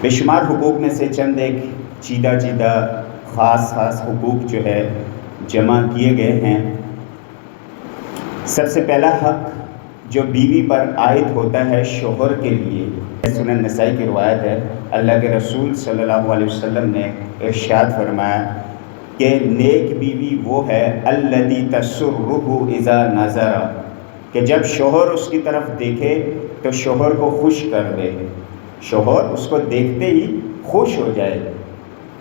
بے شمار حقوق میں سے چند ایک چیدہ خاص حقوق جو ہے جمع کیے گئے ہیں۔ سب سے پہلا حق جو بیوی پر عائد ہوتا ہے شوہر کے لیے، سنن نسائی کی روایت ہے، اللہ کے رسول صلی اللہ علیہ وسلم نے ارشاد فرمایا کہ نیک بیوی وہ ہے الذی تسرہ اذا نظر، کہ جب شوہر اس کی طرف دیکھے تو شوہر کو خوش کر دے، شوہر اس کو دیکھتے ہی خوش ہو جائے،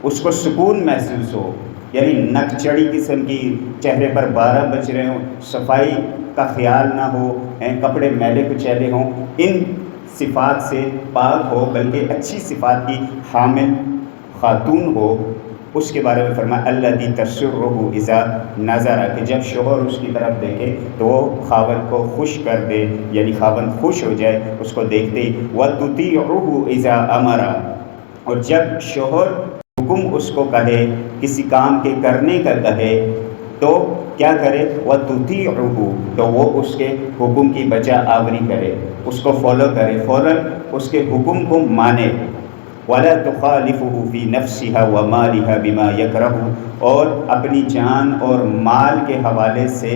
اس کو سکون محسوس ہو، یعنی نک چڑی قسم کی، چہرے پر 12 بج رہے ہوں، صفائی کا خیال نہ ہو، کپڑے میلے کچیلے ہوں، ان صفات سے پاک ہو، بلکہ اچھی صفات کی حامل خاتون ہو۔ اس کے بارے میں فرمایا الذی تسرہ اذا نظر، کہ جب شوہر اس کی طرف دیکھے تو وہ خاوند کو خوش کر دے، یعنی خاوند خوش ہو جائے اس کو دیکھتے ہی۔ وَتُطِیعُهُ اذا امر، اور جب شوہر حکم اس کو کہے، کسی کام کے کرنے کا کہے تو کیا کرے؟ وَتُطِیعُهُ، تو وہ اس کے حکم کی بجا آوری کرے، اس کو فالو کرے، فوراً اس کے حکم کو مانے۔ وَلَا تُخَالِفُهُ فِي نَفْسِهَا وَمَالِهَا بِمَا يَكْرَهُ، اور اپنی جان اور مال کے حوالے سے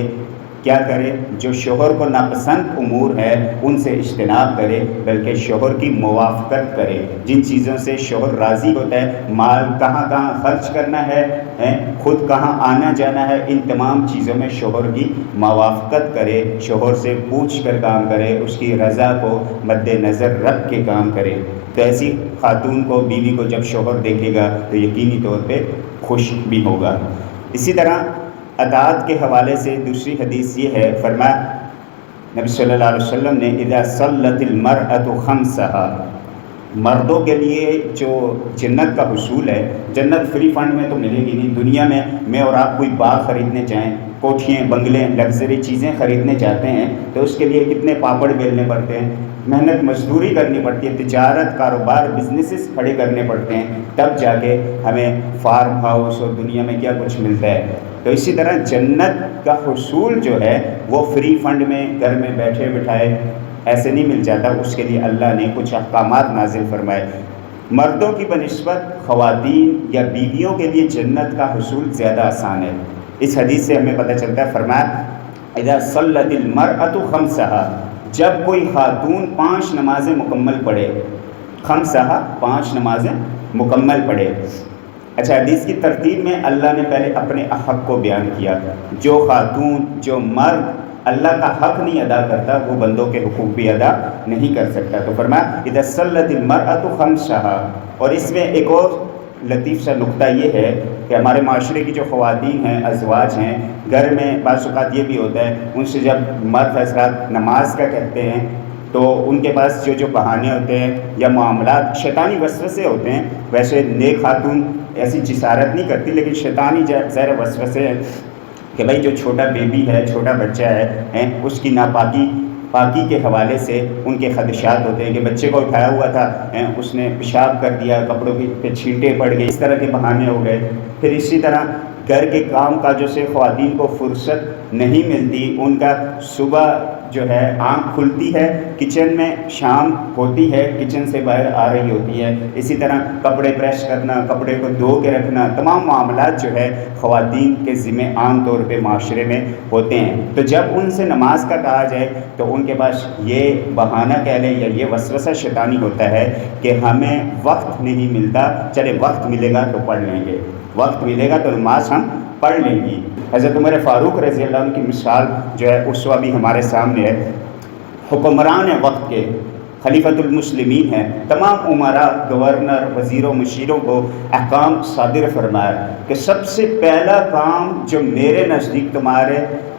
کیا کرے؟ جو شوہر کو ناپسند امور ہے ان سے اجتناب کرے، بلکہ شوہر کی موافقت کرے، جن چیزوں سے شوہر راضی ہوتا ہے، مال کہاں کہاں خرچ کرنا ہے، خود کہاں آنا جانا ہے، ان تمام چیزوں میں شوہر کی موافقت کرے، شوہر سے پوچھ کر کام کرے، اس کی رضا کو مد نظر رکھ کے کام کرے۔ تو ایسی خاتون کو، بیوی کو جب شوہر دیکھے گا تو یقینی طور پہ خوش بھی ہوگا۔ اسی طرح اطاعت کے حوالے سے دوسری حدیث یہ ہے، فرمایا نبی صلی اللہ علیہ وسلم نے اذا صلت المرأة خمسها، مردوں کے لیے جو جنت کا حصول ہے، جنت فری فنڈ میں تو ملے گی نہیں، دنیا میں اور آپ کوئی باغ خریدنے جائیں، کوٹھیاں، بنگلے، لگژری چیزیں خریدنے جاتے ہیں تو اس کے لیے کتنے پاپڑ بیلنے پڑتے ہیں، محنت مزدوری کرنی پڑتی ہے، تجارت، کاروبار، بزنسز کھڑے کرنے پڑتے ہیں، تب جا کے ہمیں فارم ہاؤس اور دنیا میں کیا کچھ ملتا ہے۔ تو اسی طرح جنت کا حصول جو ہے وہ فری فنڈ میں گھر میں بیٹھے بٹھائے ایسے نہیں مل جاتا، اس کے لیے اللہ نے کچھ احکامات نازل فرمائے۔ مردوں کی بنسبت خواتین یا بیویوں کے لیے جنت کا حصول زیادہ آسان ہے۔ اس حدیث سے ہمیں پتہ چلتا ہے، فرمایا اذا صلت المرأة خمسها، جب کوئی خاتون 5 نمازیں مکمل پڑھے، خمسها 5 نمازیں مکمل پڑھے۔ اچھا، حدیث کی ترتیب میں اللہ نے پہلے اپنے حق کو بیان کیا، جو خاتون، جو مرد اللہ کا حق نہیں ادا کرتا وہ بندوں کے حقوق بھی ادا نہیں کر سکتا۔ تو فرمایا اذا صلت المرأة خمسها، اور اس میں ایک اور لطیف سا نقطہ یہ ہے کہ ہمارے معاشرے کی جو خواتین ہیں، ازواج ہیں، گھر میں بعض اوقات یہ بھی ہوتا ہے، ان سے جب مرد حضرات نماز کا کہتے ہیں تو ان کے پاس جو بہانے ہوتے ہیں یا معاملات، شیطانی وسوسے ہوتے ہیں۔ ویسے نیک خاتون ایسی جسارت نہیں کرتی، لیکن شیطانی ظاہر وسوسے ہیں کہ بھائی جو چھوٹا بیبی ہے، چھوٹا بچہ ہے، اس کی پاکی کے حوالے سے ان کے خدشات ہوتے ہیں کہ بچے کو اٹھایا ہوا تھا، اس نے پیشاب کر دیا، کپڑوں پہ چھینٹے پڑ گئے، اس طرح کے بہانے ہو گئے۔ پھر اسی طرح گھر کے کام کاجوں سے خواتین کو فرصت نہیں ملتی، ان کا صبح جو ہے آنکھ کھلتی ہے کچن میں، شام ہوتی ہے کچن سے باہر آ رہی ہوتی ہے۔ اسی طرح کپڑے پریس کرنا، کپڑے کو دھو کے رکھنا، تمام معاملات جو ہے خواتین کے ذمہ عام طور پہ معاشرے میں ہوتے ہیں۔ تو جب ان سے نماز کا کہا جائے تو ان کے پاس یہ بہانہ کہہ لیں یا یہ وسوسہ شیطانی ہوتا ہے کہ ہمیں وقت نہیں ملتا، چلے وقت ملے گا تو پڑھ لیں گے، وقت ملے گا تو نماز ہم پڑھ لیں گی۔ حضرت عمر فاروق رضی اللہ عنہ کی مثال جو ہے اسوہ بھی ہمارے سامنے ہے۔ حکمران وقت کے، خلیفۃ المسلمین ہیں، تمام امراء، گورنر، وزیروں، مشیروں کو احکام صادر فرمایا کہ سب سے پہلا کام جو میرے نزدیک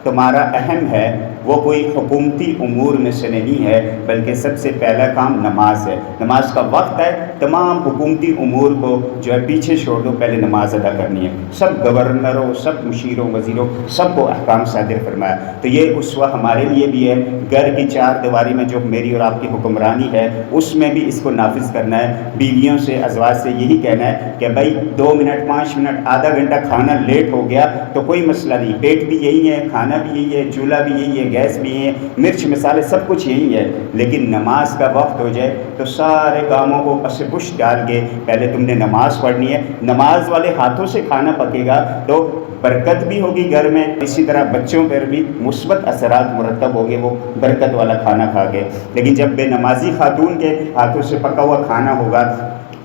تمہارا اہم ہے وہ کوئی حکومتی امور میں سے نہیں ہے، بلکہ سب سے پہلا کام نماز ہے۔ نماز کا وقت ہے، تمام حکومتی امور کو جو ہے پیچھے چھوڑ دو، پہلے نماز ادا کرنی ہے۔ سب گورنروں، سب مشیروں، وزیروں، سب کو احکام صادر فرمایا۔ تو یہ اسوہ ہمارے لیے بھی ہے، گھر کی 4 دیواری میں جو میری اور آپ کی حکمرانی ہے اس میں بھی اس کو نافذ کرنا ہے۔ بیویوں سے، ازواج سے یہی کہنا ہے کہ بھائی 2 منٹ، 5 منٹ، آدھا گھنٹہ کھانا لیٹ ہو گیا تو کوئی مسئلہ نہیں، پیٹ بھی یہی ہے، کھانا بھی یہی ہے، چولہا بھی یہی ہے، گیس بھی ہیں، مرچ مسالے سب کچھ یہی ہے، لیکن نماز کا وقت ہو جائے تو سارے کاموں کو پس پش ڈال کے پہلے تم نے نماز پڑھنی ہے۔ نماز والے ہاتھوں سے کھانا پکے گا تو برکت بھی ہوگی گھر میں، اسی طرح بچوں پر بھی مثبت اثرات مرتب ہوگے وہ برکت والا کھانا کھا کے۔ لیکن جب بے نمازی خاتون کے ہاتھوں سے پکا ہوا کھانا ہوگا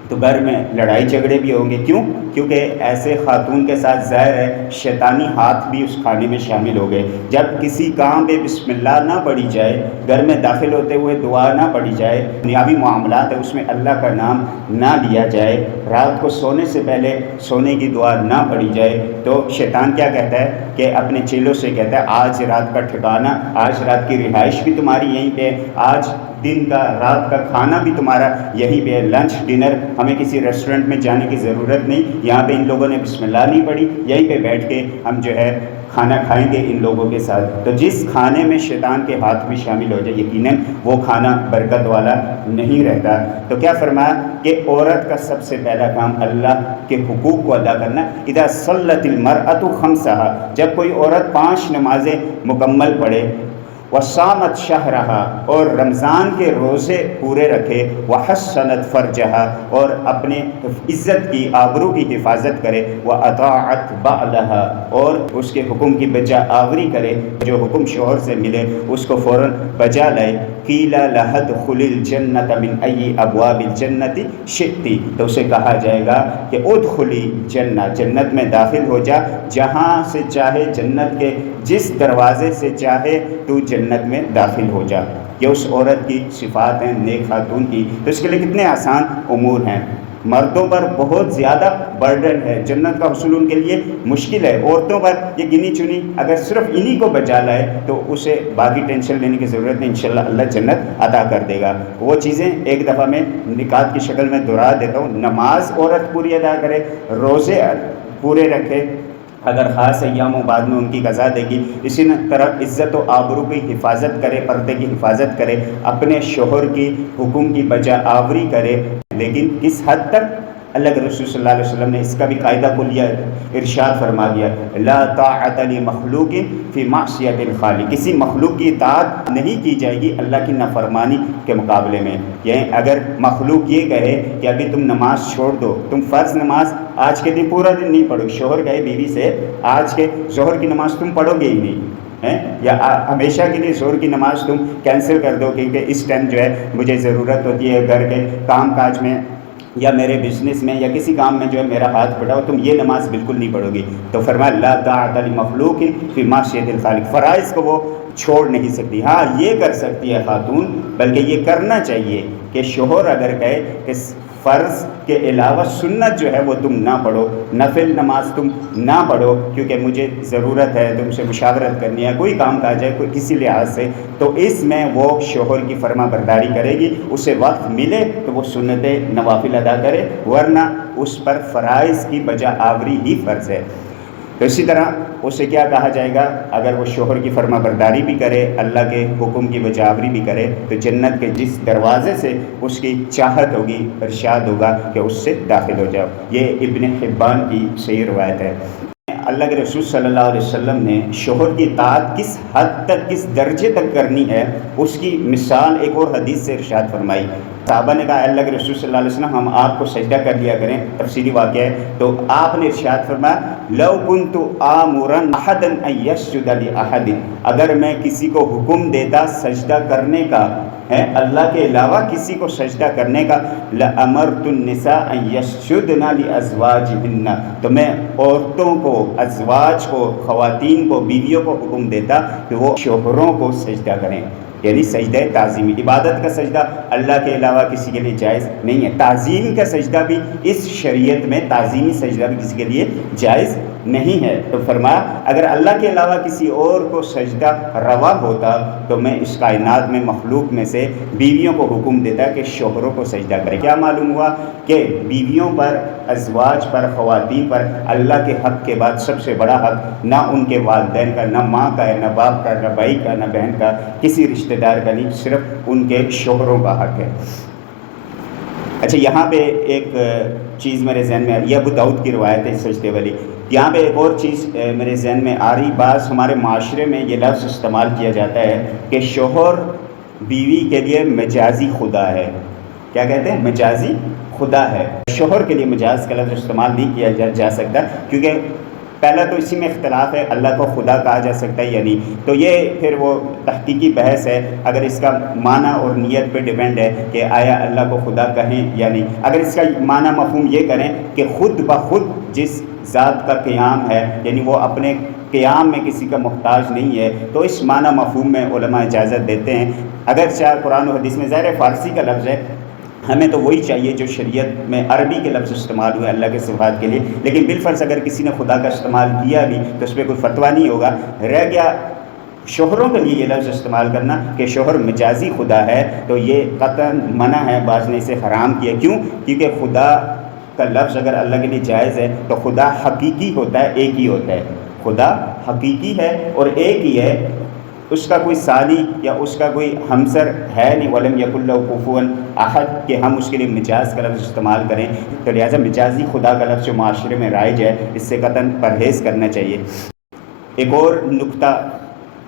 تو گھر میں لڑائی جھگڑے بھی ہوں گے۔ کیوں؟ کیونکہ ایسے خاتون کے ساتھ ظاہر ہے شیطانی ہاتھ بھی اس کھانے میں شامل ہو گئے۔ جب کسی کام پہ بسم اللہ نہ پڑھی جائے، گھر میں داخل ہوتے ہوئے دعا نہ پڑھی جائے، دنیاوی معاملات ہے اس میں اللہ کا نام نہ لیا جائے، رات کو سونے سے پہلے سونے کی دعا نہ پڑھی جائے، تو شیطان کیا کہتا ہے کہ اپنے چیلوں سے کہتا ہے آج رات کا ٹھکانہ، آج رات کی رہائش بھی تمہاری یہیں پہ ہے، آج دن کا رات کا کھانا بھی تمہارا یہیں پہ ہے، لنچ ڈنر ہمیں کسی ریسٹورنٹ میں جانے کی ضرورت نہیں، یہاں پہ ان لوگوں نے بسم اللہ نہیں پڑھی، یہیں پہ بیٹھ کے ہم جو ہے کھانا کھائیں گے ان لوگوں کے ساتھ۔ تو جس کھانے میں شیطان کے ہاتھ بھی شامل ہو جائے یقیناً وہ کھانا برکت والا نہیں رہتا۔ تو کیا فرمایا کہ عورت کا سب سے پہلا کام اللہ کے حقوق کو ادا کرنا۔ اذا صلت المرأة خمسہا، جب کوئی عورت 5 نمازیں مکمل پڑھے، وصامت شہرہا، اور رمضان کے روزے پورے رکھے، وحسنت فرجہا، اور اپنے عزت کی آبرو کی حفاظت کرے، واطاعت بعلہا، اور اس کے حکم کی بجا آوری کرے، جو حکم شوہر سے ملے اس کو فوراً بجا لائے، قیل لہا ادخلی الجنۃ من ای ابواب الجنۃ شئتی، تو اسے کہا جائے گا کہ ادخلی جنہ، جنت میں داخل ہو جا، جہاں سے چاہے جنت کے جس دروازے سے چاہے تو جنت میں داخل ہو جا۔ یہ اس عورت کی صفات ہیں نیک خاتون کی۔ تو اس کے لیے کتنے آسان امور ہیں۔ مردوں پر بہت زیادہ برڈن ہے، جنت کا حصول ان کے لیے مشکل ہے، عورتوں پر یہ گنی چنی اگر صرف انہی کو بچا لائے تو اسے باقی ٹینشن لینے کی ضرورت نہیں، انشاءاللہ اللہ جنت عطا کر دے گا۔ وہ چیزیں ایک دفعہ میں نکات کی شکل میں دہرا دیتا ہوں۔ نماز عورت پوری ادا کرے، روزے پورے رکھے، اگر خاص ایام و بعد میں ان کی قضا دے گی، اسی طرح عزت و آبرو کی حفاظت کرے، پردے کی حفاظت کرے، اپنے شوہر کی حکم کی بجا آوری کرے، لیکن کس حد تک؟ اللہ کے رسول صلی اللہ علیہ وسلم نے اس کا بھی قاعدہ کلیہ ارشاد فرما دیا، لا طاعت لمخلوق فی معصیت الخالق، کسی مخلوق کی اطاعت نہیں کی جائے گی اللہ کی نافرمانی کے مقابلے میں۔ یعنی اگر مخلوق یہ کہے کہ ابھی تم نماز چھوڑ دو، تم فرض نماز آج کے دن پورا دن نہیں پڑھو، شوہر کہے بیوی سے آج کے ظہر کی نماز تم پڑھو گے ہی نہیں، یا ہمیشہ کے لیے ظہر کی نماز تم کینسل کر دو کیونکہ اس ٹائم جو ہے مجھے ضرورت ہوتی ہے گھر کے کام کاج میں یا میرے بزنس میں یا کسی کام میں جو ہے میرا ہاتھ بڑھاؤ، تم یہ نماز بالکل نہیں پڑھو گی۔ تو فرمایا لا طاعت لمخلوق فی معصیت الخالق، فرائض کو وہ چھوڑ نہیں سکتی۔ ہاں یہ کر سکتی ہے خاتون، بلکہ یہ کرنا چاہیے کہ شوہر اگر کہے کہ فرض کے علاوہ سنت جو ہے وہ تم نہ پڑھو، نفل نماز تم نہ پڑھو کیونکہ مجھے ضرورت ہے، تم سے مشاورت کرنی ہے، کوئی کام کاج ہے، کوئی کسی لحاظ سے، تو اس میں وہ شوہر کی فرما برداری کرے گی، اسے وقت ملے تو وہ سنت نوافل ادا کرے، ورنہ اس پر فرائض کی بجا آوری ہی فرض ہے۔ تو اسی طرح اسے کیا کہا جائے گا؟ اگر وہ شوہر کی فرما برداری بھی کرے، اللہ کے حکم کی بجاوری بھی کرے، تو جنت کے جس دروازے سے اس کی چاہت ہوگی، ارشاد ہوگا کہ اس سے داخل ہو جاؤ۔ یہ ابن حبان کی صحیح روایت ہے۔ اللہ کے رسول صلی اللہ علیہ وسلم نے شوہر کی اطاعت کس حد تک، کس درجے تک کرنی ہے، اس کی مثال ایک اور حدیث سے ارشاد فرمائی۔ صحابہ نے کہا اللہ کے رسول صلی اللہ علیہ وسلم ہم آپ کو سجدہ کر لیا کریں، تفصیلی واقعہ ہے، تو آپ نے ارشاد فرمایا لو کنت آمرا احدا ان یسجد لاحد، اگر میں کسی کو حکم دیتا سجدہ کرنے کا ہے اللہ کے علاوہ کسی کو سجدہ کرنے کا، لامرت النساء ان یسجدن لازواجہن، تو میں عورتوں کو، ازواج کو، خواتین کو، بیویوں کو حکم دیتا کہ وہ شوہروں کو سجدہ کریں۔ یعنی سجدہ تعظیمی، عبادت کا سجدہ اللہ کے علاوہ کسی کے لیے جائز نہیں ہے، تعظیم کا سجدہ بھی اس شریعت میں، تعظیمی سجدہ بھی کسی کے لیے جائز نہیں ہے۔ تو فرمایا اگر اللہ کے علاوہ کسی اور کو سجدہ روا ہوتا تو میں اس کائنات میں مخلوق میں سے بیویوں کو حکم دیتا کہ شوہروں کو سجدہ کرے۔ کیا معلوم ہوا کہ بیویوں پر، ازواج پر، خواتین پر اللہ کے حق کے بعد سب سے بڑا حق نہ ان کے والدین کا، نہ ماں کا ہے، نہ باپ کا، نہ بھائی کا، نہ بہن کا، کسی رشتہ دار کا نہیں، صرف ان کے شوہروں کا حق ہے۔ اچھا یہاں پہ ایک چیز میرے ذہن میں آئی، یہ ابو داؤد کی روایت ہے سجدے والی، یہاں پہ ایک اور چیز میرے ذہن میں آ رہی، بعض ہمارے معاشرے میں یہ لفظ استعمال کیا جاتا ہے کہ شوہر بیوی کے لیے مجازی خدا ہے۔ کیا کہتے ہیں؟ مجازی خدا ہے۔ شوہر کے لیے مجاز کا لفظ استعمال نہیں کیا جا سکتا، کیونکہ پہلا تو اسی میں اختلاف ہے، اللہ کو خدا کہا جا سکتا ہے یا نہیں، تو یہ پھر وہ تحقیقی بحث ہے۔ اگر اس کا معنی اور نیت پہ ڈیپینڈ ہے کہ آیا اللہ کو خدا کہیں یا نہیں۔ اگر اس کا معنی مفہوم یہ کریں کہ خود بخود جس ذات کا قیام ہے، یعنی وہ اپنے قیام میں کسی کا محتاج نہیں ہے، تو اس معنی مفہوم میں علماء اجازت دیتے ہیں۔ اگر چاہے قرآن و حدیث میں، ظاہر فارسی کا لفظ ہے، ہمیں تو وہی چاہیے جو شریعت میں عربی کے لفظ استعمال ہوئے اللہ کے صفات کے لیے، لیکن بالفرض اگر کسی نے خدا کا استعمال کیا بھی تو اس پہ کوئی فتویٰ نہیں ہوگا۔ رہ گیا شوہروں کے لیے یہ لفظ استعمال کرنا کہ شوہر مجازی خدا ہے، تو یہ قطعاً منع ہے، بعض نے اسے حرام کیا۔ کیوں؟ کیونکہ خدا کا لفظ اگر اللہ کے لیے جائز ہے تو خدا حقیقی ہوتا ہے، ایک ہی ہوتا ہے۔ خدا حقیقی ہے اور ایک ہی ہے، اس کا کوئی ثانی یا اس کا کوئی ہمسر ہے نہیں۔ وَلَمْ يَكُنْ لَهُ كُفُوًا أَحَدٌ کہ ہم اس کے لیے مجاز کا لفظ استعمال کریں، تو لہٰذا مجازی خدا کا لفظ جو معاشرے میں رائج ہے، اس سے قطعاً پرہیز کرنا چاہیے۔ ایک اور نکتہ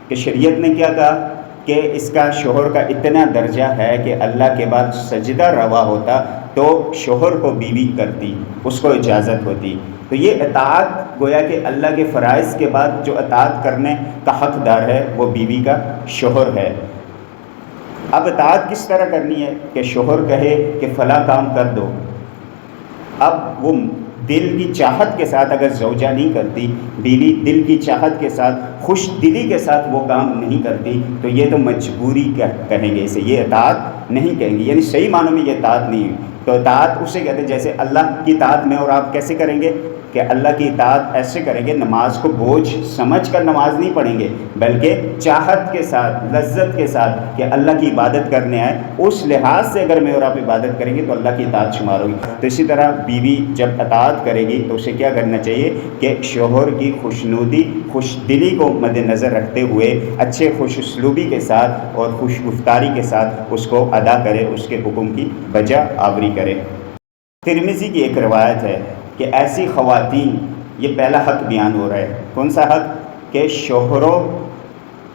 کہ شریعت نے کیا کہا کہ اس کا شوہر کا اتنا درجہ ہے کہ اللہ کے بعد سجدہ روا ہوتا تو شوہر کو بیوی کرتی، اس کو اجازت ہوتی۔ تو یہ اطاعت گویا کہ اللہ کے فرائض کے بعد جو اطاعت کرنے کا حقدار ہے وہ بیوی کا شوہر ہے۔ اب اطاعت کس طرح کرنی ہے کہ شوہر کہے کہ فلاں کام کر دو، اب وہ دل کی چاہت کے ساتھ اگر زوجہ نہیں کرتی، بیوی دل کی چاہت کے ساتھ خوش دلی کے ساتھ وہ کام نہیں کرتی، تو یہ تو مجبوری کہیں گے اسے، یہ اطاعت نہیں کہیں گے، یعنی صحیح معنوں میں یہ اطاعت نہیں ہوئی۔ تو اطاعت اسے کہتے ہیں جیسے اللہ کی اطاعت میں اور آپ کیسے کریں گے کہ اللہ کی اطاعت ایسے کریں گے، نماز کو بوجھ سمجھ کر نماز نہیں پڑھیں گے، بلکہ چاہت کے ساتھ، لذت کے ساتھ کہ اللہ کی عبادت کرنے آئے، اس لحاظ سے اگر میں اور آپ عبادت کریں گے تو اللہ کی اطاعت شمار ہوگی۔ تو اسی طرح بیوی جب اطاعت کرے گی تو اسے کیا کرنا چاہیے کہ شوہر کی خوشنودی، خوش دلی کو مد نظر رکھتے ہوئے اچھے خوش اسلوبی کے ساتھ اور خوش گفتاری کے ساتھ اس کو ادا کرے، اس کے حکم کی بجا آوری کرے۔ ترمذی کی ایک روایت ہے کہ ایسی خواتین، یہ پہلا حق بیان ہو رہا ہے، کون سا حق؟ کہ شوہروں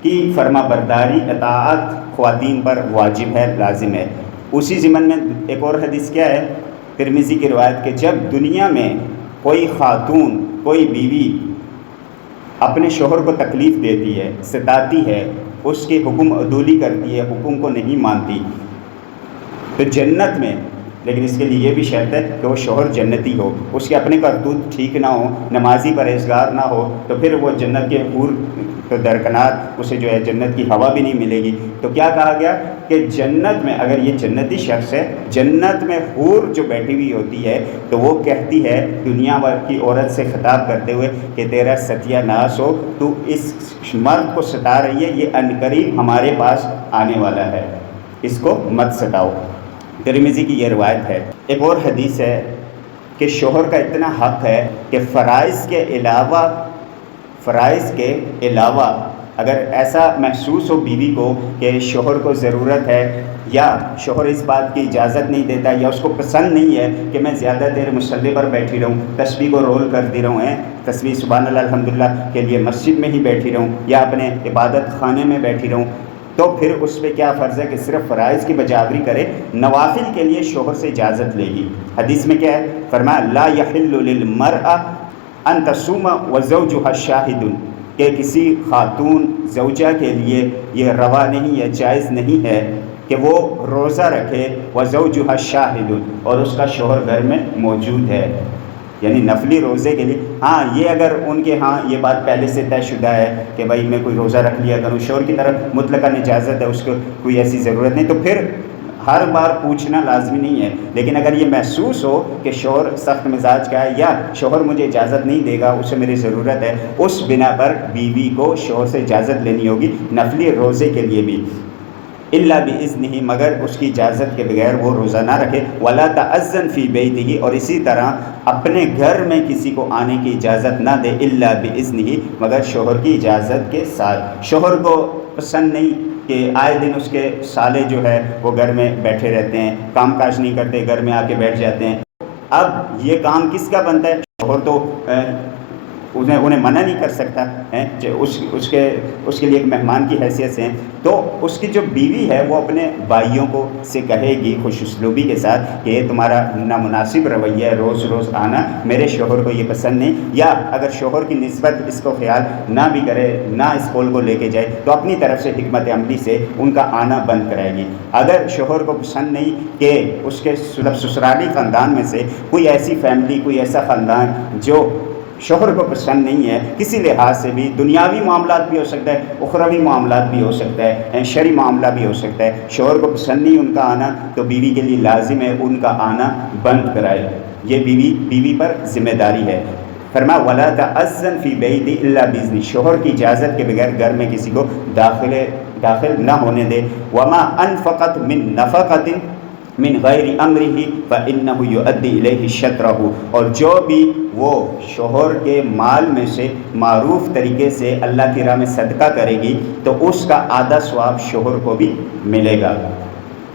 کی فرما برداری، اطاعت خواتین پر واجب ہے، لازم ہے۔ اسی ضمن میں ایک اور حدیث کیا ہے ترمذی کی روایت کہ جب دنیا میں کوئی خاتون، کوئی بیوی اپنے شوہر کو تکلیف دیتی ہے، ستاتی ہے، اس کے حکم عدولی کرتی ہے، حکم کو نہیں مانتی، تو جنت میں، لیکن اس کے لیے یہ بھی شرط ہے کہ وہ شوہر جنتی ہو، اس کے اپنے کرتوت ٹھیک نہ ہو، نمازی پرہیزگار نہ ہو، تو پھر وہ جنت کے حور تو درکنار، اسے جو ہے جنت کی ہوا بھی نہیں ملے گی۔ تو کیا کہا گیا کہ جنت میں اگر یہ جنتی شخص ہے، جنت میں حور جو بیٹھی ہوئی ہوتی ہے تو وہ کہتی ہے دنیا بھر کی عورت سے خطاب کرتے ہوئے کہ تیرا ستیہ ناس ہو، تو اس مرد کو ستا رہی ہے، یہ عنقریب ہمارے پاس آنے والا ہے، اس کو مت ستاؤ۔ ترمذی کی یہ روایت ہے۔ ایک اور حدیث ہے کہ شوہر کا اتنا حق ہے کہ فرائض کے علاوہ اگر ایسا محسوس ہو بیوی کو کہ شوہر کو ضرورت ہے یا شوہر اس بات کی اجازت نہیں دیتا یا اس کو پسند نہیں ہے کہ میں زیادہ دیر مصلی پر بیٹھی رہوں، تسبیح کو رول کرتی رہوں، تسبیح سبحان اللہ الحمدللہ کے لیے مسجد میں ہی بیٹھی رہوں یا اپنے عبادت خانے میں بیٹھی رہوں، تو پھر اس پہ کیا فرض ہے کہ صرف فرائض کی بجاوری کرے، نوافل کے لیے شوہر سے اجازت لے گی۔ حدیث میں کیا ہے؟ فرمایا لا یحل للمرأة ان تصوم وزوجها شاہد، کہ کسی خاتون زوجہ کے لیے یہ روا نہیں ہے، جائز نہیں ہے کہ وہ روزہ رکھے، وزوجها شاہد، اور اس کا شوہر گھر میں موجود ہے، یعنی نفلی روزے کے لیے۔ ہاں یہ اگر ان کے ہاں یہ بات پہلے سے طے شدہ ہے کہ بھائی میں کوئی روزہ رکھ لیا کروں، شوہر کی طرف مطلقاً اجازت ہے، اس کو کوئی ایسی ضرورت نہیں، تو پھر ہر بار پوچھنا لازمی نہیں ہے۔ لیکن اگر یہ محسوس ہو کہ شوہر سخت مزاج کا ہے یا شوہر مجھے اجازت نہیں دے گا، اسے میری ضرورت ہے، اس بنا پر بیوی کو شوہر سے اجازت لینی ہوگی نفلی روزے کے لیے بھی، الا باذنہ، مگر اس کی اجازت کے بغیر وہ روزہ نہ رکھے، ولا تأذن فی بیتہ، اور اسی طرح اپنے گھر میں کسی کو آنے کی اجازت نہ دے، الا باذنہ، مگر شوہر کی اجازت کے ساتھ۔ شوہر کو پسند نہیں کہ آئے دن اس کے سالے جو ہے وہ گھر میں بیٹھے رہتے ہیں، کام کاج نہیں کرتے، گھر میں آ کے بیٹھ جاتے ہیں۔ اب یہ کام کس کا بنتا ہے؟ شوہر تو انہیں منع نہیں کر سکتا ہے، اس کے لیے ایک مہمان کی حیثیت سے ہیں، تو اس کی جو بیوی ہے وہ اپنے بھائیوں کو سے کہے گی خوش اسلوبی کے ساتھ کہ یہ تمہارا نامناسب رویہ ہے، روز روز آنا، میرے شوہر کو یہ پسند نہیں، یا اگر شوہر کی نسبت اس کو خیال نہ بھی کرے، نہ اس قول کو لے کے جائے، تو اپنی طرف سے حکمت عملی سے ان کا آنا بند کرائے گی۔ اگر شوہر کو پسند نہیں کہ اس کے سسرالی خاندان میں سے کوئی ایسی فیملی، کوئی ایسا خاندان جو شوہر کو پسند نہیں ہے، کسی لحاظ سے بھی، دنیاوی معاملات بھی ہو سکتا ہے، اخروی معاملات بھی ہو سکتا ہے، شرعی معاملہ بھی ہو سکتا ہے، شوہر کو پسند نہیں ان کا آنا، تو بیوی کے لیے لازم ہے ان کا آنا بند کرائے۔ یہ بیوی پر ذمہ داری ہے۔ فرمایا وَلَا تَأَذَّنْ فِي بَيْتِ إِلَّا بِإِذْنِهِ، شوہر کی اجازت کے بغیر گھر میں کسی کو داخل نہ ہونے دے۔ وَمَا أَنفَقَتْ مِن نَفَقَةٍ من غیر امرہ فإنہ یؤدی الیہ شطرہ، اور جو بھی وہ شوہر کے مال میں سے معروف طریقے سے اللہ کی راہ میں صدقہ کرے گی تو اس کا آدھا ثواب شوہر کو بھی ملے گا۔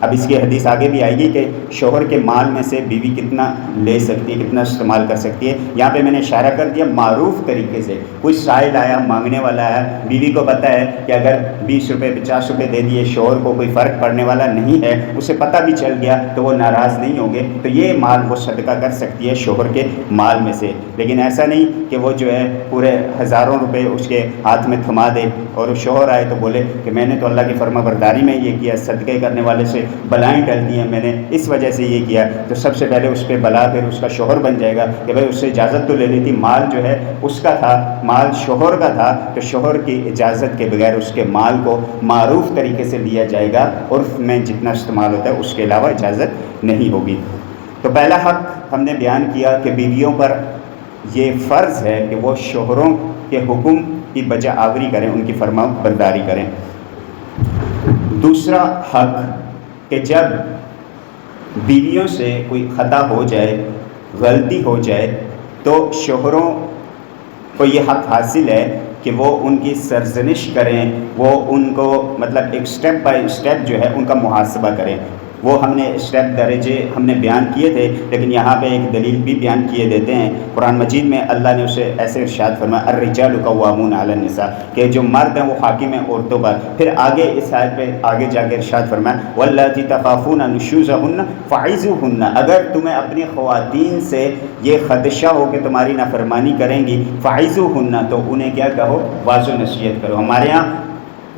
اب اس کی حدیث آگے بھی آئے گی کہ شوہر کے مال میں سے بیوی کتنا لے سکتی ہے، کتنا استعمال کر سکتی ہے۔ یہاں پہ میں نے اشارہ کر دیا معروف طریقے سے، کوئی سائل آیا، مانگنے والا آیا، بیوی کو پتہ ہے کہ اگر 20 روپے 50 روپے دے دیے شوہر کو کوئی فرق پڑنے والا نہیں ہے، اسے پتہ بھی چل گیا تو وہ ناراض نہیں ہوں گے، تو یہ مال وہ صدقہ کر سکتی ہے شوہر کے مال میں سے۔ لیکن ایسا نہیں کہ وہ جو ہے پورے ہزاروں روپے اس کے ہاتھ میں تھما دے اور شوہر آئے تو بولے کہ میں نے تو اللہ کی فرما برداری میں یہ کیا، صدقے کرنے والے سے بلائیں ٹلتی ہیں، میں نے اس وجہ سے یہ کیا، تو سب سے پہلے اس پہ بلا پھر اس کا شوہر بن جائے گا کہ بھائی اس سے اجازت تو لے لی تھی، مال جو ہے اس کا تھا، مال شوہر کا تھا، تو شوہر کی اجازت کے بغیر اس کے مال کو معروف طریقے سے لیا جائے گا، عرف میں جتنا استعمال ہوتا ہے اس کے علاوہ اجازت نہیں ہوگی۔ تو پہلا حق ہم نے بیان کیا کہ بیویوں پر یہ فرض ہے کہ وہ شوہروں کے حکم کی بجا آوری کریں، ان کی فرما برداری کریں۔ دوسرا حق کہ جب بیویوں سے کوئی خطا ہو جائے، غلطی ہو جائے، تو شوہروں کو یہ حق حاصل ہے کہ وہ ان کی سرزنش کریں، وہ ان کو مطلب ایک سٹیپ بائی سٹیپ جو ہے ان کا محاسبہ کریں۔ وہ ہم نے اسٹیپ درجے ہم نے بیان کیے تھے، لیکن یہاں پہ ایک دلیل بھی بیان کیے دیتے ہیں۔ قرآن مجید میں اللہ نے اسے ایسے ارشاد فرمایا الرجال قوامون علی النساء، کہ جو مرد ہیں وہ حاکم ہیں عورتوں پر۔ پھر آگے اس آیت پہ آگے جا کے ارشاد فرمایا واللاتی تخافون نشوزہن فعظوہن، اگر تمہیں اپنی خواتین سے یہ خدشہ ہو کہ تمہاری نافرمانی کریں گی، فعظوہن، تو انہیں کیا کہو، واضح نصیحت کرو۔ ہمارے ہاں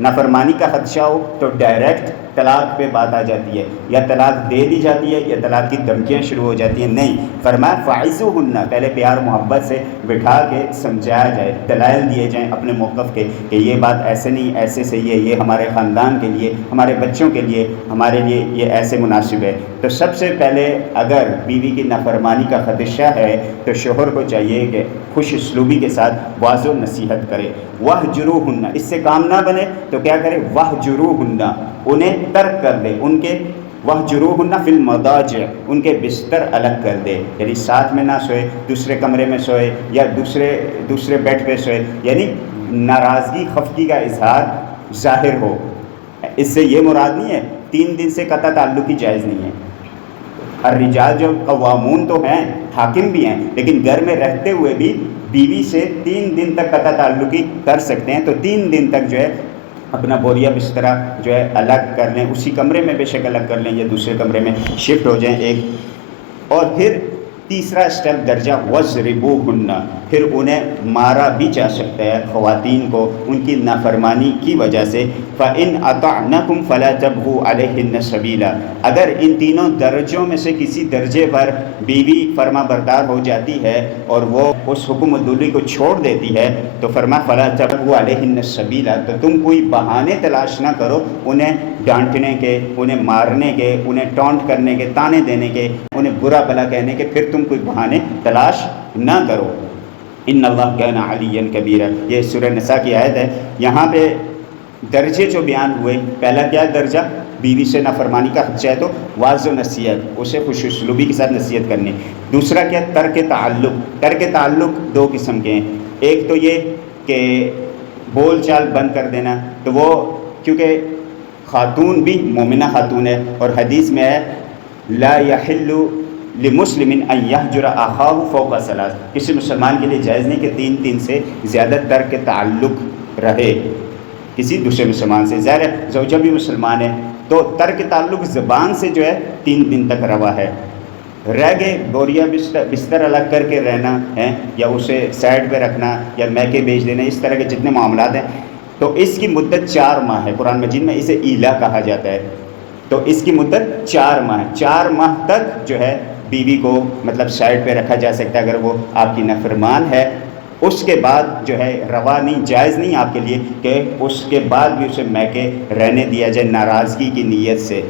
نافرمانی کا خدشہ ہو تو ڈائریکٹ طلاق پہ بات آ جاتی ہے، یا طلاق دے دی جاتی ہے یا طلاق کی دھمکیاں شروع ہو جاتی ہیں۔ نہیں، فرمایا فعظوہن، پہلے پیار محبت سے بٹھا کے سمجھایا جائے، دلائل دیے جائیں اپنے موقف کے کہ یہ بات ایسے نہیں، ایسے صحیح ہے، یہ ہمارے خاندان کے لیے، ہمارے بچوں کے لیے، ہمارے لیے یہ ایسے مناسب ہے۔ تو سب سے پہلے اگر بیوی کی نافرمانی کا خدشہ ہے تو شوہر کو چاہیے کہ خوش اسلوبی کے ساتھ واضح نصیحت کرے۔ وَاهْجُرُوهُنَّ، اس سے کام نہ بنے تو کیا کرے، وَاهْجُرُوهُنَّ، انہیں ترک کر دے، ان کے وَاهْجُرُوهُنَّ فِي الْمَضَاجِعِ، ان کے بستر الگ کر دے، یعنی ساتھ میں نہ سوئے، دوسرے کمرے میں سوئے یا دوسرے بیڈ پہ سوئے، یعنی ناراضگی خفگی کا اظہار ظاہر ہو۔ اس سے یہ مراد نہیں ہے 3 دن سے قطع تعلق ہی جائز نہیں ہے۔ الرجال جو قوامون تو ہیں، حاکم بھی ہیں، لیکن گھر میں رہتے ہوئے بھی بیوی سے 3 دن تک قطع تعلقی کر سکتے ہیں، تو 3 دن تک جو ہے اپنا بوریا بسترا جو ہے الگ کر لیں، اسی کمرے میں بے شک الگ کر لیں یا دوسرے کمرے میں شفٹ ہو جائیں ایک۔ اور پھر تیسرا اسٹیپ درجہ وَاضْرِبُوهُنَّ، پھر انہیں مارا بھی جا سکتا ہے خواتین کو ان کی نافرمانی کی وجہ سے۔ فَإِنْ أَطَعْنَكُمْ فَلَا تَبْغُوا عَلَيْهِنَّ سَبِيلًا، اگر ان تینوں درجوں میں سے کسی درجے پر بیوی فرما بردار ہو جاتی ہے اور وہ اس حکم عدولی کو چھوڑ دیتی ہے تو فرمایا فَلَا تَبْغُوا عَلَيْهِنَّ سَبِيلًا، تو تم کوئی بہانے تلاش نہ کرو انہیں ڈانٹنے کے، انہیں مارنے کے، انہیں ٹونٹ کرنے کے، تانے دینے کے، انہیں برا بھلا کہنے کے، پھر تم کوئی بہانے تلاش نہ کرو۔ ان اللہ کان علیٰ کبیرا، یہ سورہ نساء کی آیت ہے۔ یہاں پہ درجے جو بیان ہوئے، پہلا کیا درجہ، بیوی سے نافرمانی کا خدشہ ہے تو واضح نصیحت، اسے خوش اسلوبی کے ساتھ نصیحت کرنی۔ دوسرا کیا، ترک تعلق۔ ترک تعلق 2 قسم کے ہیں، ایک تو یہ کہ بول چال بند کر دینا، تو وہ کیونکہ خاتون بھی مومنہ خاتون ہے، اور حدیث میں ہے لا یحل لمسلم ان یحجر اخاہ فوق ثلاث، کسی مسلمان کے لیے جائز نہیں کہ 3 سے زیادہ ترک تعلق رہے کسی دوسرے مسلمان سے. ظاہر ہے زوجہ بھی مسلمان ہے تو ترک تعلق زبان سے جو ہے 3 دن تک روا ہے. رہ گئے بوریا بستر الگ کر کے رہنا ہے یا اسے سائڈ پہ رکھنا یا میکے بیچ دینا، اس طرح کے جتنے معاملات ہیں تو اس کی مدت 4 ماہ ہے. قرآن مجید میں اسے ایلا کہا جاتا ہے. تو اس کی مدت 4 ماہ ہے. 4 ماہ تک جو ہے بیوی کو مطلب سائڈ پہ رکھا جا سکتا ہے اگر وہ آپ کی نافرمان ہے. اس کے بعد جو ہے روا نہیں، جائز نہیں آپ کے لیے کہ اس کے بعد بھی اسے میکے رہنے دیا جائے ناراضگی کی نیت سے،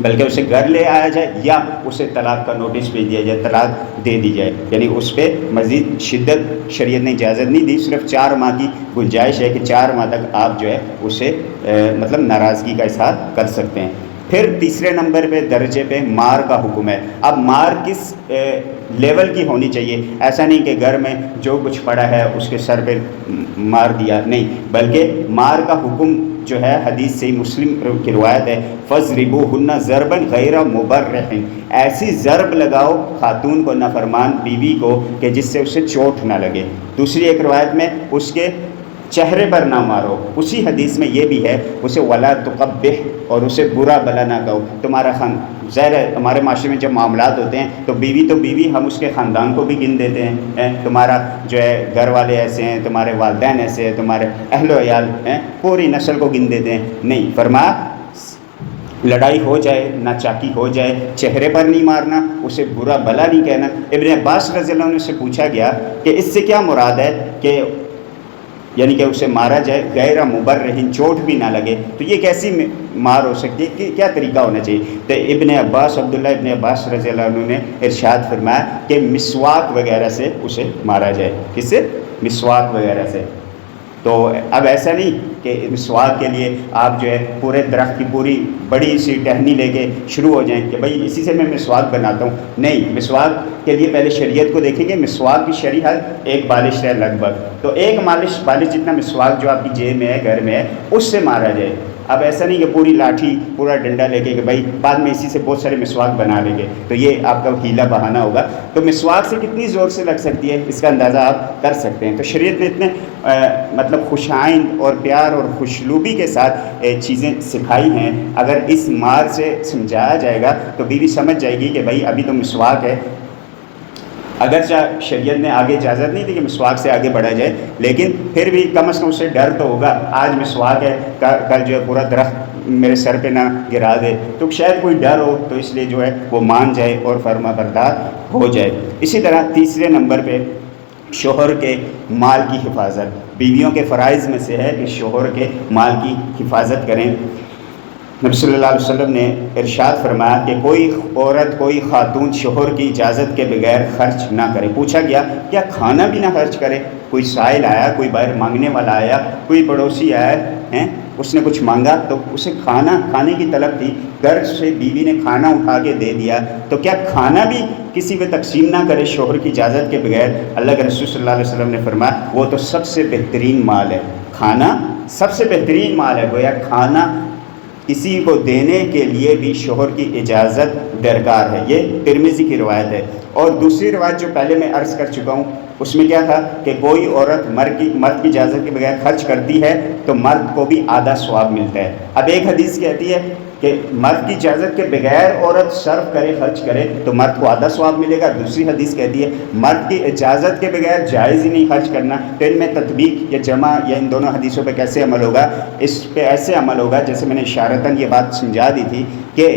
بلکہ اسے گھر لے آیا جائے یا اسے طلاق کا نوٹس بھیج دیا جائے، طلاق دے دی جائے. یعنی اس پہ مزید شدت شریعت نے اجازت نہیں دی، صرف 4 ماہ کی گنجائش ہے کہ 4 ماہ تک آپ جو ہے اسے مطلب ناراضگی کا اظہار کر سکتے ہیں. پھر تیسرے نمبر پہ درجے پہ مار کا حکم ہے. اب مار کس لیول کی ہونی چاہیے؟ ایسا نہیں کہ گھر میں جو کچھ پڑا ہے اس کے سر پہ مار دیا، نہیں، بلکہ مار کا حکم جو ہے حدیث سے مسلم کی روایت ہے فَضْرِبُوهُنَّ ضَرْبًا غَيْرَ مُبَرِّحٍ، ایسی ضرب لگاؤ خاتون کو، نافرمان بیوی کو، کہ جس سے اسے چوٹ نہ لگے. دوسری ایک روایت میں اس کے چہرے پر نہ مارو. اسی حدیث میں یہ بھی ہے اسے ولا تقبح، اور اسے برا بلا نہ کہو. تمہارا ظاہر ہے ہمارے معاشرے میں جب معاملات ہوتے ہیں تو بیوی ہم اس کے خاندان کو بھی گن دیتے ہیں. تمہارا جو ہے گھر والے ایسے ہیں، تمہارے والدین ایسے ہیں، تمہارے اہل و عیال ہیں، پوری نسل کو گن دیتے ہیں. نہیں، فرمایا لڑائی ہو جائے، نہ چاکی ہو جائے، چہرے پر نہیں مارنا، اسے برا بلا نہیں کہنا. ابن عباس رضی اللہ عنہ سے پوچھا گیا کہ اس سے کیا مراد ہے کہ یعنی کہ اسے مارا جائے غیر مبرح، چوٹ بھی نہ لگے، تو یہ کیسی مار ہو سکتی ہے، کہ کیا طریقہ ہونا چاہیے؟ تو عبداللہ ابن عباس رضی اللہ عنہ نے ارشاد فرمایا کہ مسواک وغیرہ سے اسے مارا جائے. کس سے؟ مسواک وغیرہ سے. تو اب ایسا نہیں کہ مسواک کے لیے آپ جو ہے پورے درخت کی پوری بڑی سی ٹہنی لے کے شروع ہو جائیں کہ بھائی اسی سے میں مسواک بناتا ہوں. نہیں، مسواک کے لیے پہلے شریعت کو دیکھیں گے. مسواک کی شریعت 1 بالش ہے لگ بھگ، تو 1 بالش جتنا مسواک جو آپ کی جیب میں ہے، گھر میں ہے، اس سے مارا جائے. اب ایسا نہیں کہ پوری لاٹھی پورا ڈنڈا لے کے کہ بھائی بعد میں اسی سے بہت سارے مسواک بنا لیں گے، تو یہ آپ کا ہیلا بہانہ ہوگا. تو مسواک سے کتنی زور سے لگ سکتی ہے اس کا اندازہ آپ کر سکتے ہیں. تو شریعت نے اتنے مطلب خوش آئند اور پیار اور خوشلوبی کے ساتھ چیزیں سکھائی ہیں. اگر اس مار سے سمجھایا جائے گا تو بیوی سمجھ جائے گی کہ بھائی ابھی تو مسواک ہے. اگرچہ شریعت نے آگے اجازت نہیں دی کہ مسواک سے آگے بڑھا جائے، لیکن پھر بھی کم از کم اسے ڈر تو ہوگا. آج مسواک ہے، کل جو ہے پورا درخت میرے سر پہ نہ گرا دے، تو شاید کوئی ڈر ہو، تو اس لیے جو ہے وہ مان جائے اور فرما بردار ہو جائے. اسی طرح تیسرے نمبر پہ شوہر کے مال کی حفاظت. بیویوں کے فرائض میں سے ہے کہ شوہر کے مال کی حفاظت کریں. نبی صلی اللہ علیہ وسلم نے ارشاد فرمایا کہ کوئی عورت، کوئی خاتون شوہر کی اجازت کے بغیر خرچ نہ کرے. پوچھا گیا کیا کھانا بھی نہ خرچ کرے؟ کوئی سائل آیا، کوئی باہر مانگنے والا آیا، کوئی پڑوسی آیا، اس نے کچھ مانگا تو اسے کھانے کی طلب تھی، گھر سے بیوی نے کھانا اٹھا کے دے دیا، تو کیا کھانا بھی کسی پہ تقسیم نہ کرے شوہر کی اجازت کے بغیر؟ اللہ کے رسول صلی اللہ علیہ وسلم نے فرمایا وہ تو سب سے بہترین مال ہے. کھانا سب سے بہترین مال ہے. گویا کھانا کسی کو دینے کے لیے بھی شوہر کی اجازت درکار ہے. یہ ترمذی کی روایت ہے. اور دوسری روایت جو پہلے میں عرض کر چکا ہوں اس میں کیا تھا کہ کوئی عورت مرد کی اجازت کے بغیر خرچ کرتی ہے تو مرد کو بھی آدھا ثواب ملتا ہے. اب ایک حدیث کہتی ہے کہ مرد کی اجازت کے بغیر عورت صرف کرے، خرچ کرے تو مرد کو آدھا ثواب ملے گا. دوسری حدیث کہتی ہے مرد کی اجازت کے بغیر جائز ہی نہیں خرچ کرنا. تو ان میں تطبیق یا جمع یا ان دونوں حدیثوں پہ کیسے عمل ہوگا؟ اس پہ ایسے عمل ہوگا جیسے میں نے اشارتاً یہ بات سمجھا دی تھی کہ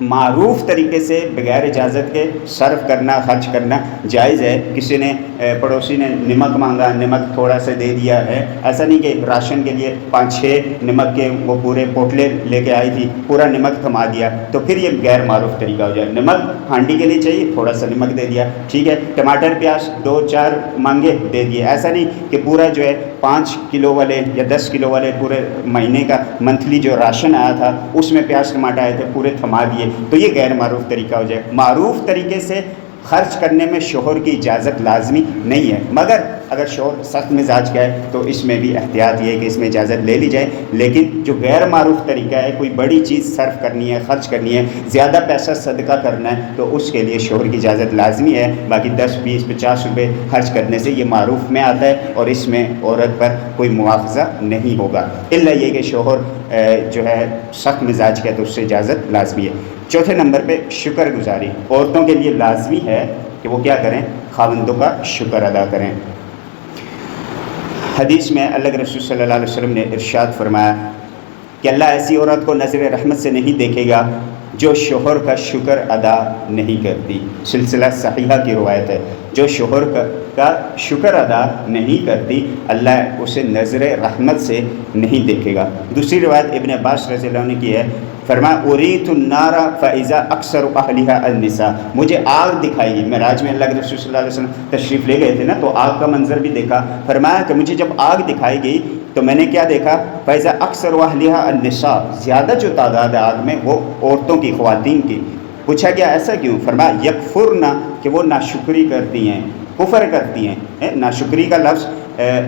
معروف طریقے سے بغیر اجازت کے صرف کرنا، خرچ کرنا جائز ہے. کسی نے پڑوسی نے نمک مانگا، نمک تھوڑا سا دے دیا ہے. ایسا نہیں کہ راشن کے لیے 5-6 نمک کے وہ پورے پوٹلے لے کے آئی تھی، پورا نمک تھما دیا، تو پھر یہ غیر معروف طریقہ ہو جائے. نمک ہانڈی کے لیے چاہیے، تھوڑا سا نمک دے دیا، ٹھیک ہے. ٹماٹر پیاز 2-4 مانگے، دے دیے. ایسا نہیں کہ پورا جو ہے 5 کلو والے یا 10 کلو والے پورے مہینے کا منتھلی جو راشن آیا تھا اس میں پیاز ٹماٹر آئے تھے، پورے تھما دیے، تو یہ غیر معروف طریقہ ہو جائے. معروف طریقے سے خرچ کرنے میں شوہر کی اجازت لازمی نہیں ہے، مگر اگر شوہر سخت مزاج کا ہے تو اس میں بھی احتیاط یہ ہے کہ اس میں اجازت لے لی جائے، لیکن جو غیر معروف طریقہ ہے، کوئی بڑی چیز صرف کرنی ہے، خرچ کرنی ہے، زیادہ پیسہ صدقہ کرنا ہے، تو اس کے لیے شوہر کی اجازت لازمی ہے۔ باقی 10 20 50 روپے خرچ کرنے سے یہ معروف میں آتا ہے اور اس میں عورت پر کوئی مواخذہ نہیں ہوگا، الا یہ کہ شوہر جو ہے سخت مزاج کا ہے تو اس سے اجازت لازمی ہے۔ چوتھے نمبر پہ شکر گزاری، عورتوں کے لیے لازمی ہے کہ وہ کیا کریں؟ خاوندوں کا شکر ادا کریں۔ حدیث میں اللہ کے رسول صلی اللہ علیہ وسلم نے ارشاد فرمایا کہ اللہ ایسی عورت کو نظر رحمت سے نہیں دیکھے گا جو شوہر کا شکر ادا نہیں کرتی۔ سلسلہ صحیحہ کی روایت ہے، جو شوہر کا شکر ادا نہیں کرتی اللہ اسے نظر رحمت سے نہیں دیکھے گا۔ دوسری روایت ابن عباس رضی اللہ عنہ کی ہے، فرمایا اریت النار فاذا اکثر اہلها النساء، مجھے آگ دکھائی گئی۔ معراج میں اللہ کے رسول صلی اللہ علیہ وسلم تشریف لے گئے تھے نا، تو آگ کا منظر بھی دیکھا۔ فرمایا کہ مجھے جب آگ دکھائی گئی تو میں نے کیا دیکھا؟ فاذا اکثر اہلها النساء، زیادہ جو تعداد ہے آگ میں وہ عورتوں کی، خواتین کی۔ پوچھا گیا ایسا کیوں؟ فرمایا یکفرن، کہ وہ ناشکری کرتی ہیں، کفر کرتی ہیں۔ ناشکری کا لفظ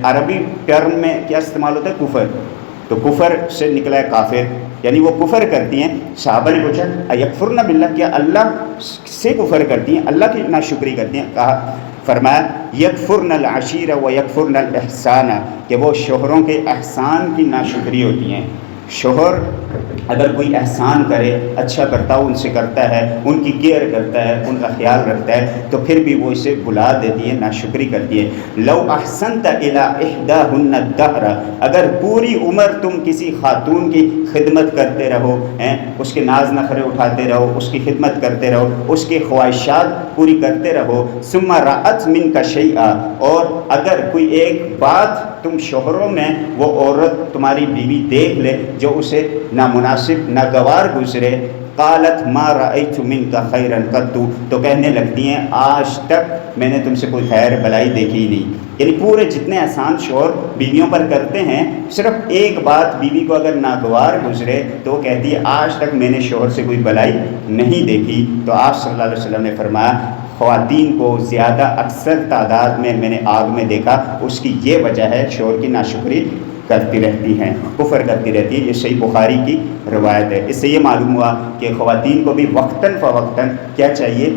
عربی ٹرم میں کیا استعمال ہوتا ہے؟ کفر۔ تو کفر سے نکلا ہے کافر، یعنی وہ کفر کرتی ہیں۔ صحابہ نے پوچھا یکفرن باللہ، کیا اللہ سے کفر کرتی ہیں، اللہ کی ناشکری کرتی ہیں؟ کہا، فرمایا یکفرن العشیر و یکفرن الاحسان، کہ وہ شوہروں کے احسان کی ناشکری ہوتی ہیں۔ شوہر اگر کوئی احسان کرے، اچھا برتاؤ ان سے کرتا ہے، ان کی کیئر کرتا ہے، ان کا خیال رکھتا ہے، تو پھر بھی وہ اسے بلا دیتی ہے، ناشکری کرتی ہے۔ لو احسنت الی احداہن الدہر، اگر پوری عمر تم کسی خاتون کی خدمت کرتے رہو، اس کے ناز نخرے اٹھاتے رہو، اس کی خدمت کرتے رہو، اس کی خواہشات پوری کرتے رہو، ثم رأت منک شیئا، اور اگر کوئی ایک بات تم شوہروں میں وہ عورت تمہاری بیوی دیکھ لے جو اسے نامناسب ناگوار گزرے، قالت ما رأیت منک خیرا قط، تو کہنے لگتی ہیں آج تک میں نے تم سے کوئی خیر بلائی دیکھی ہی نہیں۔ یعنی پورے جتنے احسان شوہر بیویوں پر کرتے ہیں، صرف ایک بات بیوی کو اگر ناگوار گزرے تو وہ کہتی ہے آج تک میں نے شوہر سے کوئی بلائی نہیں دیکھی۔ تو آپ صلی اللہ علیہ وسلم نے فرمایا خواتین کو زیادہ اکثر تعداد میں نے آگ میں دیکھا، اس کی یہ وجہ ہے شوہر کی ناشکری کرتی رہتی ہیں، کفر کرتی رہتی ہے۔ یہ صحیح بخاری کی روایت ہے۔ اس سے یہ معلوم ہوا کہ خواتین کو بھی وقتاً فوقتاً کیا چاہیے؟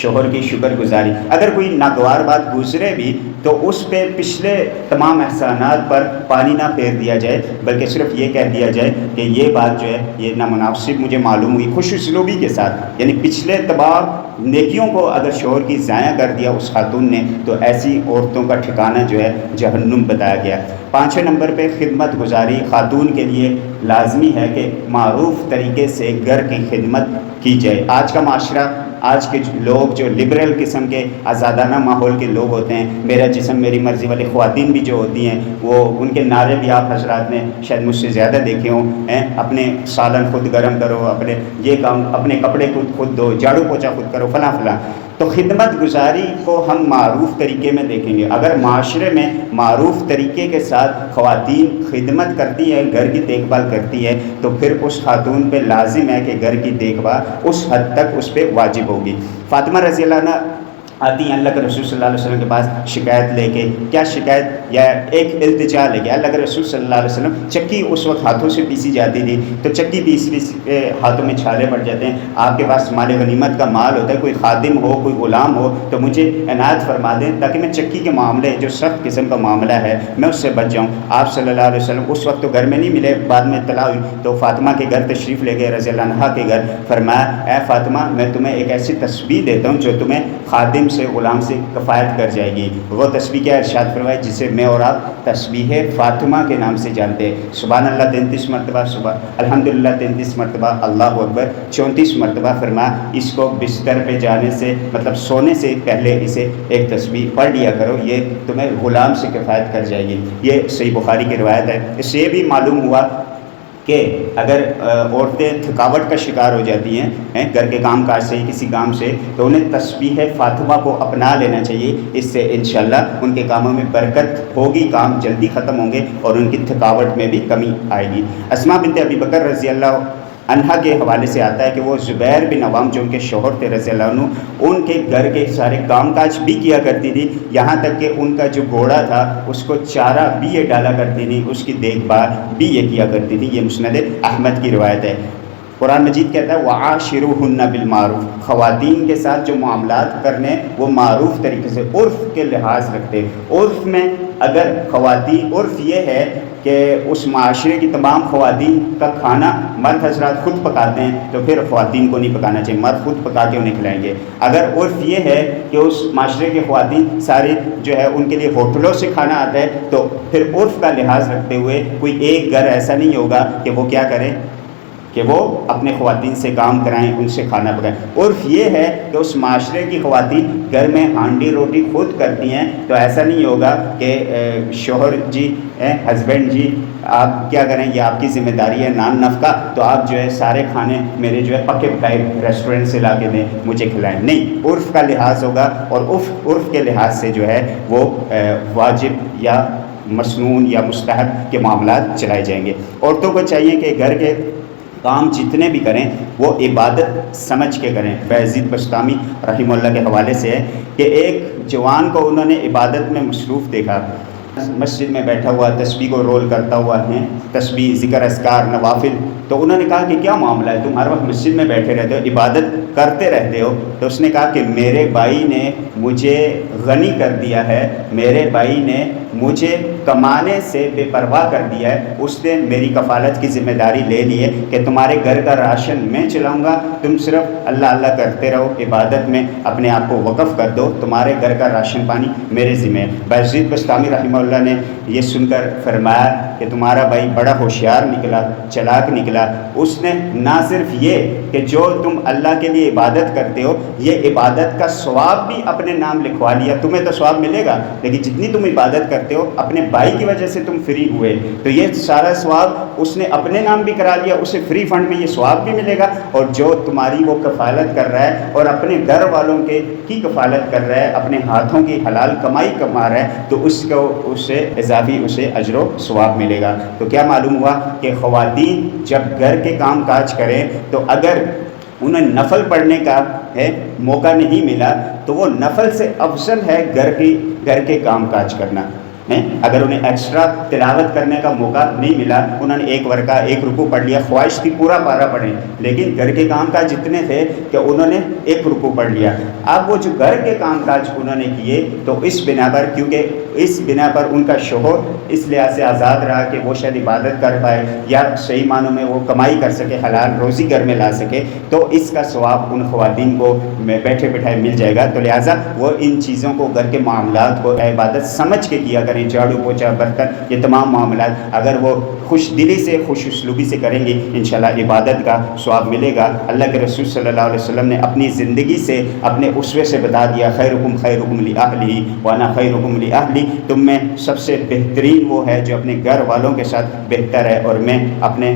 شوہر کی شکر گزاری۔ اگر کوئی ناگوار بات گزرے بھی تو اس پہ پچھلے تمام احسانات پر پانی نہ پھیر دیا جائے، بلکہ صرف یہ کہہ دیا جائے کہ یہ بات جو ہے یہ نامناسب مجھے معلوم ہوئی، خوش اسلوبی کے ساتھ، یعنی پچھلے تمام نیکیوں کو اگر شوہر کی ضائع کر دیا اس خاتون نے تو ایسی عورتوں کا ٹھکانہ جو ہے جہنم بتایا گیا۔ پانچویں نمبر پہ خدمت گزاری، خاتون کے لیے لازمی ہے کہ معروف طریقے سے گھر کی خدمت کی جائے۔ آج کا معاشرہ، آج کے لوگ جو لبرل قسم کے آزادانہ ماحول کے لوگ ہوتے ہیں، میرا جسم میری مرضی والی خواتین بھی جو ہوتی ہیں، وہ ان کے نعرے بھی آپ حضرات نے شاید مجھ سے زیادہ دیکھے ہوں، اپنے سالن خود گرم کرو، اپنے یہ کام، اپنے کپڑے خود دھو، جھاڑو پوچھا خود کرو، فلاں فلاں۔ تو خدمت گزاری کو ہم معروف طریقے میں دیکھیں گے۔ اگر معاشرے میں معروف طریقے کے ساتھ خواتین خدمت کرتی ہے، گھر کی دیکھ بھال کرتی ہے، تو پھر اس خاتون پہ لازم ہے کہ گھر کی دیکھ بھال اس حد تک اس پہ واجب ہوگی۔ فاطمہ رضی اللہ عنہ آتی ہیں اللہ کے رسول صلی اللہ علیہ وسلم کے پاس شکایت لے کے۔ کیا شکایت یا ایک التجا لے کے؟ اللہ کے رسول صلی اللہ علیہ وسلم، چکی اس وقت ہاتھوں سے پیسی جاتی تھی، تو چکی پیس کے ہاتھوں میں چھالے پڑ جاتے ہیں۔ آپ کے پاس مال غنیمت کا مال ہوتا ہے، کوئی خادم ہو، کوئی غلام ہو، تو مجھے عنایت فرما دیں تاکہ میں چکی کے معاملے، جو سخت قسم کا معاملہ ہے، میں اس سے بچ جاؤں۔ آپ صلی اللہ علیہ وسلم اس وقت تو گھر میں نہیں ملے، بعد میں اطلاع ہوئی تو فاطمہ کے گھر تشریف لے گئے رضی اللہ عنہا کے گھر۔ فرمایا اے فاطمہ، میں تمہیں ایک ایسی تسبیح دیتا ہوں جو تمہیں خادم سے، غلام سے کفایت کر جائے گی۔ وہ تسبیح کیا؟ ارشاد فرمایا جسے میں اور آپ تسبیح فاطمہ کے نام سے جانتے ہیں۔ سبحان اللہ 33 مرتبہ، الحمدللہ 33 مرتبہ، اللہ اکبر 34 مرتبہ۔ فرمایا اس کو بستر پہ جانے سے، مطلب سونے سے پہلے اسے ایک تسبیح پڑھ لیا کرو، یہ تمہیں غلام سے کفایت کر جائے گی۔ یہ صحیح بخاری کی روایت ہے۔ اس سے یہ بھی معلوم ہوا کہ اگر عورتیں تھکاوٹ کا شکار ہو جاتی ہیں گھر کے کام کاج سے، کسی کام سے، تو انہیں تسبیح فاطمہ کو اپنا لینا چاہیے۔ اس سے انشاءاللہ ان کے کاموں میں برکت ہوگی، کام جلدی ختم ہوں گے اور ان کی تھکاوٹ میں بھی کمی آئے گی۔ اسماء بنت ابی بکر رضی اللہ عنہا کے حوالے سے آتا ہے کہ وہ زبیر بن عوام جو ان کے شوہر تھے رضی اللہ عنہ، ان کے گھر کے سارے کام کاج بھی کیا کرتی تھی، یہاں تک کہ ان کا جو گھوڑا تھا اس کو چارہ بھی یہ ڈالا کرتی تھی، اس کی دیکھ بھال بھی یہ کیا کرتی تھی۔ یہ مسند احمد کی روایت ہے۔ قرآن مجید کہتا ہے وَعَاشِرُوهُنَّ بِالْمَعْرُوفِ، خواتین کے ساتھ جو معاملات کرنے وہ معروف طریقے سے، عرف کے لحاظ رکھتے۔ عرف میں اگر خواتین، عرف یہ ہے کہ اس معاشرے کی تمام خواتین کا کھانا مرد حضرات خود پکاتے ہیں تو پھر خواتین کو نہیں پکانا چاہیے، مرد خود پکا کے انہیں کھلائیں گے۔ اگر عرف یہ ہے کہ اس معاشرے کی خواتین ساری جو ہے ان کے لیے ہوٹلوں سے کھانا آتا ہے تو پھر عرف کا لحاظ رکھتے ہوئے کوئی ایک گھر ایسا نہیں ہوگا کہ وہ کیا کریں کہ وہ اپنے خواتین سے کام کرائیں، ان سے کھانا پکائیں۔ عرف یہ ہے کہ اس معاشرے کی خواتین گھر میں ہانڈی روٹی خود کرتی ہیں تو ایسا نہیں ہوگا کہ شوہر جی، ہسبینڈ جی آپ کیا کریں، یہ آپ کی ذمہ داری ہے نان نفقہ، تو آپ جو ہے سارے کھانے میرے جو ہے پکے پکائے ریسٹورنٹ سے لا کے دیں مجھے کھلائیں۔ نہیں، عرف کا لحاظ ہوگا اور عرف کے لحاظ سے جو ہے وہ واجب یا مسنون یا مستحب کے معاملات چلائے جائیں گے۔ عورتوں کو چاہیے کہ گھر کے کام جتنے بھی کریں وہ عبادت سمجھ کے کریں۔ فیض بسطامی رحمہ اللہ کے حوالے سے ہے کہ ایک جوان کو انہوں نے عبادت میں مصروف دیکھا، مسجد میں بیٹھا ہوا تسبیح کو رول کرتا ہوا ہے، تسبیح، ذکر، اذکار، نوافل۔ تو انہوں نے کہا کہ کیا معاملہ ہے، تم ہر وقت مسجد میں بیٹھے رہتے ہو، عبادت کرتے رہتے ہو؟ تو اس نے کہا کہ میرے بھائی نے مجھے غنی کر دیا ہے، میرے بھائی نے مجھے کمانے سے بے پرواہ کر دیا ہے، اس نے میری کفالت کی ذمہ داری لے لی ہے کہ تمہارے گھر کا راشن میں چلاؤں گا، تم صرف اللہ اللہ کرتے رہو، عبادت میں اپنے آپ کو وقف کر دو، تمہارے گھر کا راشن پانی میرے ذمہ ہے۔ بازید بسطامی رحمہ اللہ نے یہ سن کر فرمایا کہ تمہارا بھائی بڑا ہوشیار نکلا، چلاک نکلا، اس نے نہ صرف یہ کہ جو تم اللہ کے لیے عبادت کرتے ہو یہ عبادت کا ثواب بھی اپنے نام لکھوا لیا، تمہیں تو ثواب ملے گا لیکن جتنی تم عبادت کرتے ہو اپنے بھائی کی وجہ سے تم فری ہوئے تو یہ سارا ثواب اس نے اپنے نام بھی کرا لیا، اسے فری فنڈ میں یہ ثواب بھی ملے گا، اور جو تمہاری وہ کفالت کر رہا ہے اور اپنے گھر والوں کی کفالت کر رہا ہے، اپنے ہاتھوں کی حلال کمائی کما رہا ہے تو اس کو اس سے اضافی اسے اجر و ثواب ملے گا۔ تو کیا معلوم ہوا کہ خواتین جب گھر کے کام کاج کریں تو اگر انہیں نفل پڑھنے کا موقع نہیں ملا تو وہ نفل سے افضل ہے گھر کے کام کاج کرنا ہے۔ اگر انہیں ایکسٹرا تلاوت کرنے کا موقع نہیں ملا، انہوں نے ایک ورقہ ایک رکوع پڑھ لیا، خواہش تھی پورا پارا پڑھیں لیکن گھر کے کام کاج اتنے تھے کہ انہوں نے ایک رکوع پڑھ لیا۔ اب وہ جو گھر کے کام کاج انہوں نے کیے تو اس بنا پر، کیونکہ اس بنا پر ان کا شوہر اس لحاظ سے آزاد رہا کہ وہ شاید عبادت کر پائے یا صحیح معنوں میں وہ کمائی کر سکے، حلال روزی گھر میں لا سکے، تو اس کا ثواب ان خواتین کو بیٹھے بٹھائے مل جائے گا۔ تو لہٰذا وہ ان چیزوں کو، گھر کے معاملات کو عبادت سمجھ کے کیا کریں، جھاڑو پوچھا، برتن، یہ تمام معاملات اگر وہ خوش دلی سے، خوش اسلوبی سے کریں گی انشاءاللہ عبادت کا ثواب ملے گا۔ اللہ کے رسول صلی اللہ علیہ وسلم نے اپنی زندگی سے، اپنے اسوے سے بتا دیا، خیرکم خیرکم لأہلہ وانا خیرکم لأہلی، تم میں سب سے بہترین وہ ہے جو اپنے گھر والوں کے ساتھ بہتر ہے اور میں اپنے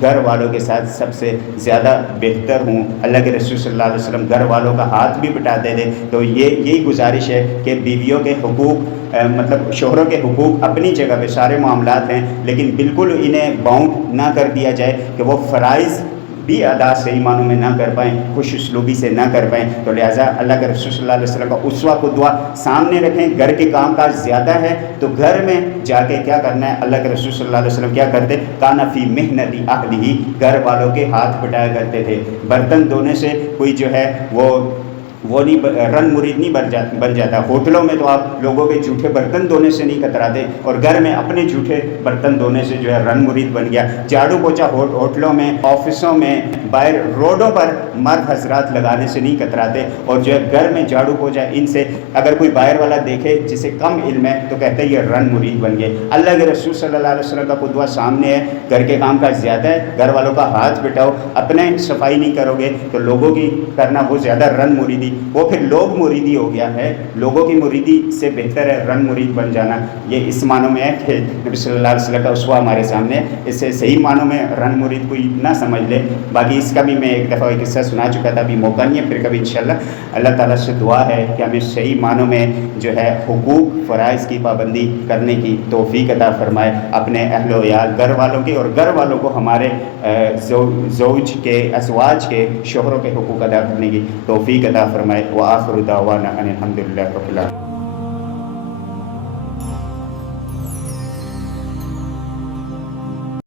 گھر والوں کے ساتھ سب سے زیادہ بہتر ہوں۔ اللہ کے رسول صلی اللہ علیہ وسلم گھر والوں کا ہاتھ بھی بٹاتے تھے۔ تو یہی گزارش ہے کہ بیویوں کے حقوق، مطلب شوہروں کے حقوق اپنی جگہ پہ سارے معاملات ہیں لیکن بالکل انہیں باؤنڈ نہ کر دیا جائے کہ وہ فرائض بھی ادا صحیح معنوں میں نہ کر پائیں، خوش اسلوبی سے نہ کر پائیں۔ تو لہٰذا اللہ کے رسول صلی اللہ علیہ وسلم کا اسوہ قدوہ سامنے رکھیں۔ گھر کے کام کاج زیادہ ہے تو گھر میں جا کے کیا کرنا ہے، اللہ کے رسول صلی اللہ علیہ وسلم کیا کرتے، کان فی محنت اہلہ، گھر والوں کے ہاتھ بٹایا کرتے تھے۔ برتن دھونے سے کوئی جو ہے وہ نہیں رن مرید نہیں بن جاتا۔ ہوٹلوں میں تو آپ لوگوں کے جھوٹے برتن دھونے سے نہیں کتراتے اور گھر میں اپنے جھوٹے برتن دھونے سے جو ہے رن مرید بن گیا۔ جھاڑو پوچھا ہوٹلوں میں، آفسوں میں، باہر روڈوں پر مرد حضرات لگانے سے نہیں کتراتے اور جو ہے گھر میں جھاڑو پوچھا، ان سے اگر کوئی باہر والا دیکھے جسے کم علم ہے تو کہتے ہیں یہ رن مرید بن گئے۔ اللہ کے رسول صلی اللہ علیہ وسلم کا قدوہ سامنے ہے، گھر کے کام کاج زیادہ ہے، گھر والوں کا ہاتھ بٹاؤ، اپنے صفائی نہیں کرو گے تو لوگوں کی کرنا وہ زیادہ رن مریدی وہ پھر لوگ مریدی ہو گیا ہے. لوگوں کی مریدی سے بہتر ہے رنگ مرید بن جانا. یہ اس معنوں میں ہے کہ نبی صلی اللہ علیہ وسلم کا اسوہ ہمارے سامنے. اس سے صحیح معنوں میں رنگ مرید کوئی نہ سمجھ لے. باقی اس کا بھی میں ایک دفعہ ایک قصہ سنا چکا تھا, ابھی موقع نہیں ہے, پھر کبھی انشاءاللہ. اللہ تعالیٰ سے دعا ہے کہ ہمیں صحیح معنوں میں جو ہے حقوق فرائض کی پابندی کرنے کی توفیق عطا فرمائے, اپنے اہل و عیال گھر والوں کے, اور گھر والوں کو ہمارے زوج کے, ازواج کے, شوہروں کے حقوق ادا کرنے کی توفیق عطا فرمائے. وآخر دعوانا ان الحمد للہ رب العالمین.